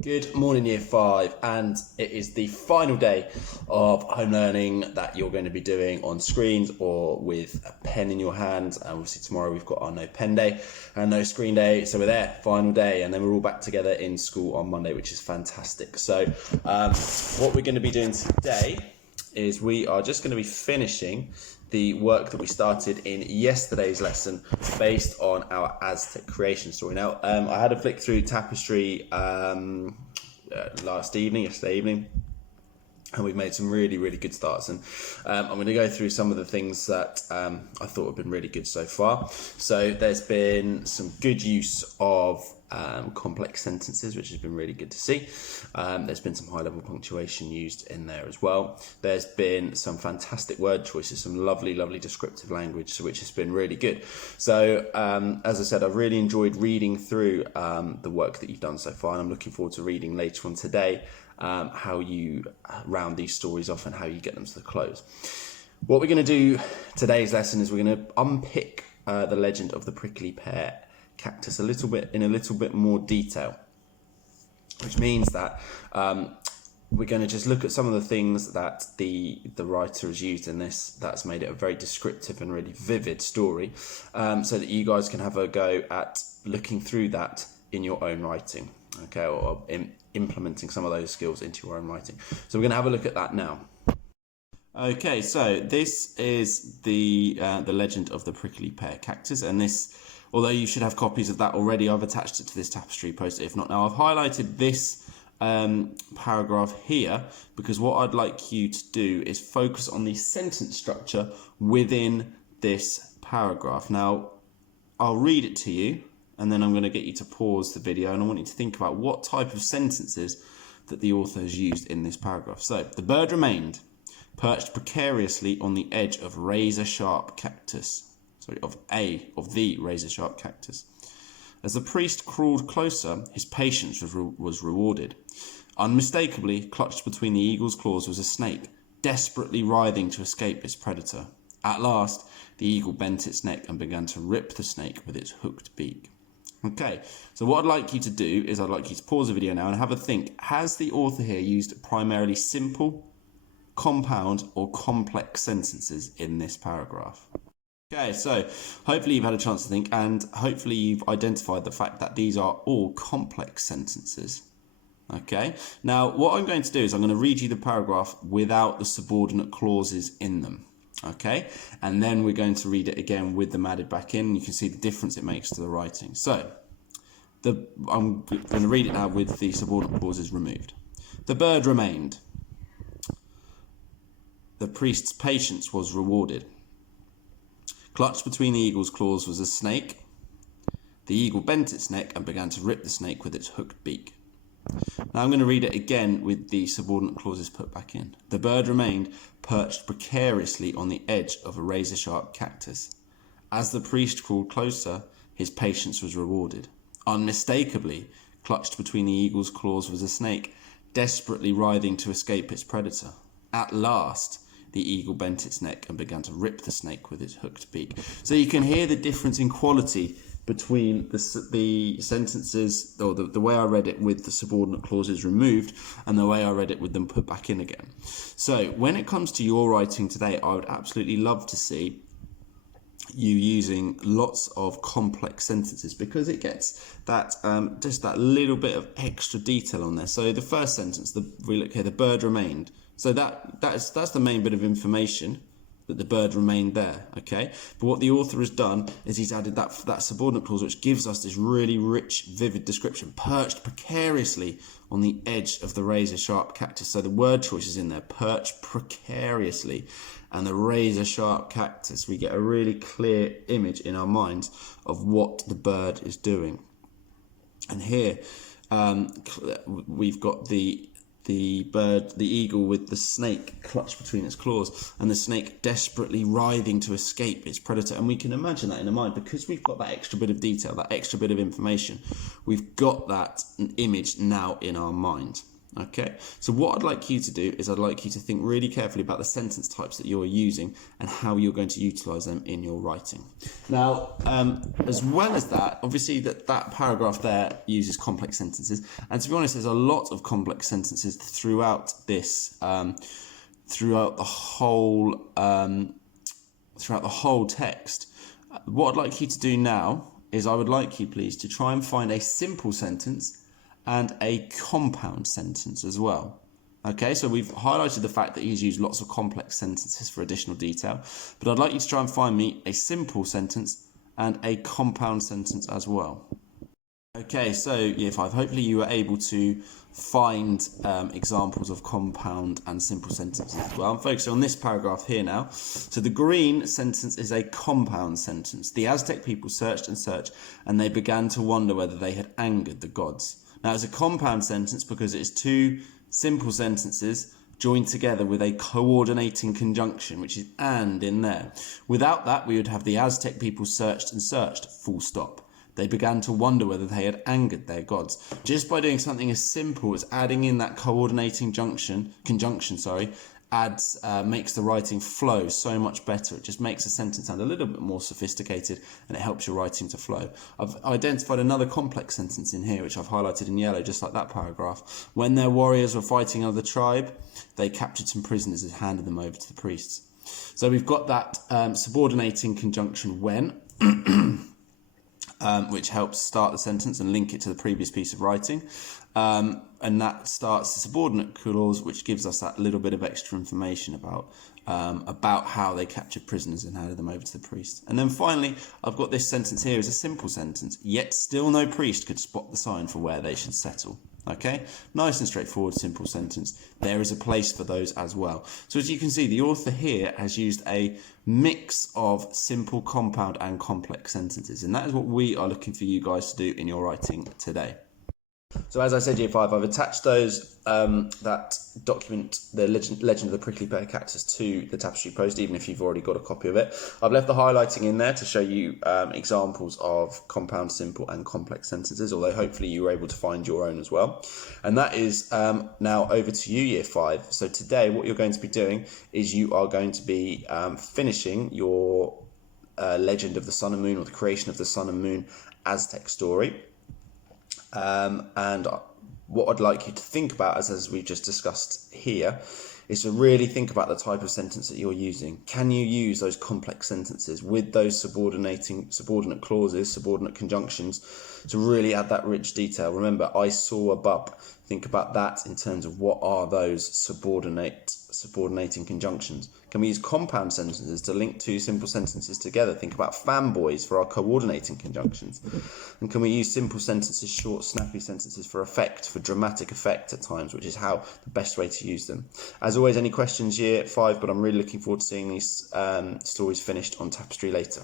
Good morning, Year 5, and it is the final day of home learning that you're going to be doing on screens or with a pen in your hands. And obviously tomorrow we've got our no pen day and no screen day, so we're there, final day, and then we're all back together in school on Monday, which is fantastic. So what we're going to be doing today is we are just going to be finishing the work that we started in yesterday's lesson based on our Aztec creation story. Now, I had a flick through Tapestry yesterday evening, and we've made some really, really good starts. And I'm going to go through some of the things that I thought have been really good so far. So there's been some good use of complex sentences, which has been really good to see. There's been some high level punctuation used in there as well. There's been some fantastic word choices, some lovely, lovely descriptive language, which has been really good. So as I said, I've really enjoyed reading through the work that you've done so far, and I'm looking forward to reading later on today how you round these stories off and how you get them to the close. What we're going to do today's lesson is we're going to unpick the legend of the prickly pear cactus in a little bit more detail, which means that we're going to just look at some of the things that the writer has used in this that's made it a very descriptive and really vivid story, so that you guys can have a go at looking through that in your own writing, okay, or implementing some of those skills into your own writing. So we're going to have a look at that now. Okay, so this is the legend of the prickly pear cactus, and this, although you should have copies of that already, I've attached it to this Tapestry post. If not now, I've highlighted this paragraph here because what I'd like you to do is focus on the sentence structure within this paragraph. Now, I'll read it to you, and then I'm going to get you to pause the video, and I want you to think about what type of sentences that the author has used in this paragraph. So, the bird remained perched precariously on the edge of razor-sharp cactus. Of the razor-sharp cactus. As the priest crawled closer, his patience was rewarded. Unmistakably, clutched between the eagle's claws was a snake, desperately writhing to escape its predator. At last, the eagle bent its neck and began to rip the snake with its hooked beak. Okay, so what I'd like you to do is I'd like you to pause the video now and have a think. Has the author here used primarily simple, compound, or complex sentences in this paragraph? Okay, so hopefully you've had a chance to think, and hopefully you've identified the fact that these are all complex sentences. Okay, now what I'm going to do is I'm going to read you the paragraph without the subordinate clauses in them. Okay, and then we're going to read it again with them added back in, and you can see the difference it makes to the writing. So, I'm going to read it now with the subordinate clauses removed. The bird remained. The priest's patience was rewarded. Clutched between the eagle's claws was a snake. The eagle bent its neck and began to rip the snake with its hooked beak. Now I'm going to read it again with the subordinate clauses put back in. The bird remained perched precariously on the edge of a razor-sharp cactus. As the priest crawled closer, his patience was rewarded. Unmistakably, clutched between the eagle's claws was a snake, desperately writhing to escape its predator. At last, the eagle bent its neck and began to rip the snake with its hooked beak. So you can hear the difference in quality between the sentences, or the way I read it with the subordinate clauses removed and the way I read it with them put back in again. So when it comes to your writing today, I would absolutely love to see you using lots of complex sentences, because it gets that just that little bit of extra detail on there. So the first sentence, we look here, the bird remained. So that's the main bit of information, that the bird remained there, okay? But what the author has done is he's added that subordinate clause, which gives us this really rich, vivid description. Perched precariously on the edge of the razor-sharp cactus. So the word choice is in there, perched precariously, and the razor-sharp cactus. We get a really clear image in our minds of what the bird is doing. And here we've got the eagle with the snake clutched between its claws, and the snake desperately writhing to escape its predator. And we can imagine that in our mind, because we've got that extra bit of detail, that extra bit of information. We've got that image now in our mind. Okay, so what I'd like you to do is I'd like you to think really carefully about the sentence types that you're using and how you're going to utilise them in your writing. Now, as well as that, obviously that paragraph there uses complex sentences, and to be honest, there's a lot of complex sentences throughout this, throughout the whole text. What I'd like you to do now is I would like you, please, to try and find a simple sentence and a compound sentence as well. Okay, so we've highlighted the fact that he's used lots of complex sentences for additional detail, but I'd like you to try and find me a simple sentence and a compound sentence as well. Okay, so year 5, hopefully you were able to find examples of compound and simple sentences as well. I'm focusing on this paragraph here now. So the green sentence is a compound sentence. The Aztec people searched and searched, and they began to wonder whether they had angered the gods. Now, it's a compound sentence because it's two simple sentences joined together with a coordinating conjunction, which is and in there. Without that, we would have the Aztec people searched and searched, full stop. They began to wonder whether they had angered their gods. Just by doing something as simple as adding in that coordinating conjunction, makes the writing flow so much better. It just makes a sentence sound a little bit more sophisticated, and it helps your writing to flow. I've identified another complex sentence in here, which I've highlighted in yellow, just like that paragraph. When their warriors were fighting another tribe, they captured some prisoners and handed them over to the priests. So we've got that subordinating conjunction when, which helps start the sentence and link it to the previous piece of writing. And that starts the subordinate clause, which gives us that little bit of extra information about how they captured prisoners and handed them over to the priest. And then finally, I've got this sentence here as a simple sentence. Yet still no priest could spot the sign for where they should settle. Okay, nice and straightforward, simple sentence. There is a place for those as well. So as you can see, the author here has used a mix of simple, compound and complex sentences. And that is what we are looking for you guys to do in your writing today. So as I said, Year 5, I've attached those, that document, the Legend of the Prickly Pear Cactus, to the Tapestry post, even if you've already got a copy of it. I've left the highlighting in there to show you examples of compound, simple and complex sentences, although hopefully you were able to find your own as well. And that is now over to you, Year 5. So today what you're going to be doing is you are going to be finishing your Legend of the Sun and Moon, or the Creation of the Sun and Moon Aztec story. And what I'd like you to think about, as we've just discussed here, is to really think about the type of sentence that you're using. Can you use those complex sentences with those subordinate clauses, subordinate conjunctions, to really add that rich detail? Remember, I saw a bub. Think about that in terms of what are those subordinating conjunctions. Can we use compound sentences to link two simple sentences together? Think about fanboys for our coordinating conjunctions. And can we use simple sentences, short, snappy sentences for effect, for dramatic effect at times, which is how the best way to use them. As always, any questions, Year 5, but I'm really looking forward to seeing these stories finished on Tapestry later.